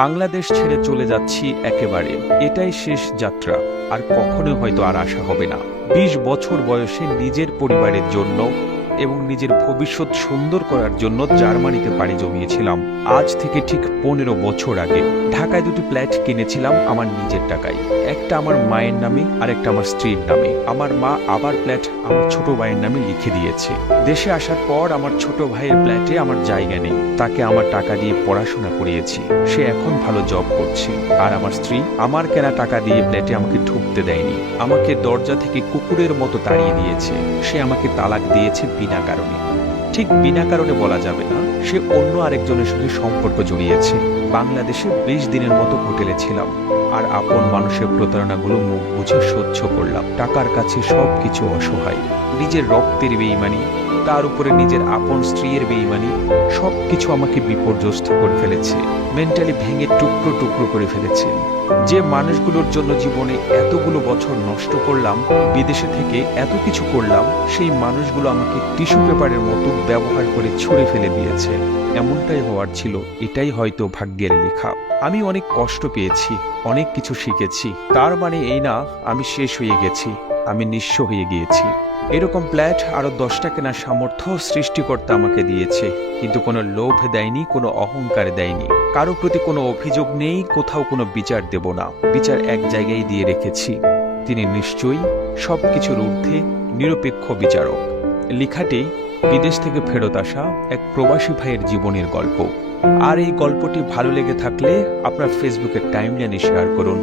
বাংলাদেশ ছেড়ে চলে যাচ্ছি একেবারে, এটাই শেষ যাত্রা। আর কখনো হয়তো আর আসা হবে না। ২০ বছর বয়সে নিজের পরিবারের জন্য এবং নিজের ভবিষ্যৎ সুন্দর করার জন্য জার্মানিতে পাড়ি জমিয়েছিলাম। আজ থেকে ঠিক ১৫ বছর আগে ঢাকায় দুটি ফ্ল্যাট কিনেছিলাম আমার নিজের টাকায়। একটা আমার মায়ের নামে আর একটা আমার স্ত্রীর নামে। আমার মা আবার ফ্ল্যাট আমার ছোট ভাইয়ের নামে লিখে দিয়েছে। দেশে আসার পর আমার ছোট ভাইয়ের ফ্ল্যাটে আমার জায়গা নেই, তাকে আমার টাকা দিয়ে পড়াশোনা করিয়েছি, সে এখন ভালো জব করছে। আর আমার স্ত্রী আমার কেনা টাকা দিয়ে ফ্ল্যাটে আমাকে ঢুকতে দেয়নি, আমাকে দরজা থেকে কুকুরের মতো তাড়িয়ে দিয়েছে। সে আমাকে তালাক দিয়েছে বিনা কারণে। ঠিক বিনা কারণে বলা যাবে না, সে অন্য আরেকজনের সঙ্গে সম্পর্ক জড়িয়েছে। বাংলাদেশে ২০ দিনের মতো হোটেলে ছিলাম, আর আপন মানুষের প্রতারণাগুলো মুখ বুঝে সহ্য করলাম। টাকার কাছে সবকিছু অসহায়। নিজের রক্তের বেঈমানি, তার উপরে নিজের আপন স্ত্রীর বেঈমানি, সবকিছু আমাকে বিপর্যস্ত করে ফেলেছে। মেন্টালি ভেঙে টুকরো টুকরো করে ফেলেছে। যে মানুষগুলোর জন্য জীবনে এতগুলো বছর নষ্ট করলাম, বিদেশে থেকে এত কিছু করলাম, সেই মানুষগুলো আমাকে টিস্যু পেপারের মতো ব্যবহার করে ছুঁড়ে ফেলে দিয়েছে। এমনটাই হওয়ার ছিল, এটাই হয়তো ভাগ্যের লেখা। আমি অনেক কষ্ট পেয়েছি, অনেক কিছু শিখেছি। তার মানে এই না আমি শেষ হয়ে গেছি, আমি নিঃস্ব হয়ে গিয়েছি। এরকম ফ্ল্যাট আরো 10টা কেনার সামর্থ্য সৃষ্টিকর্তা আমাকে দিয়েছে, কিন্তু কোনো লোভ দেয়নি, কোনো অহংকার দেয়নি। কারো প্রতি কোনো অভিযোগ নেই, কোথাও কোনো বিচার দেব না। বিচার এক জায়গায় দিয়ে রেখেছি, তিনি নিশ্চয়ই সবকিছুর ঊর্ধ্বে নিরপেক্ষ বিচারক। লেখাটি বিদেশ থেকে ফেরত আসা এক প্রবাসী ভাইয়ের জীবনের গল্প। আর এই গল্পটি ভালো লেগে থাকলে আপনার ফেসবুকের টাইমলাইনে শেয়ার করুন।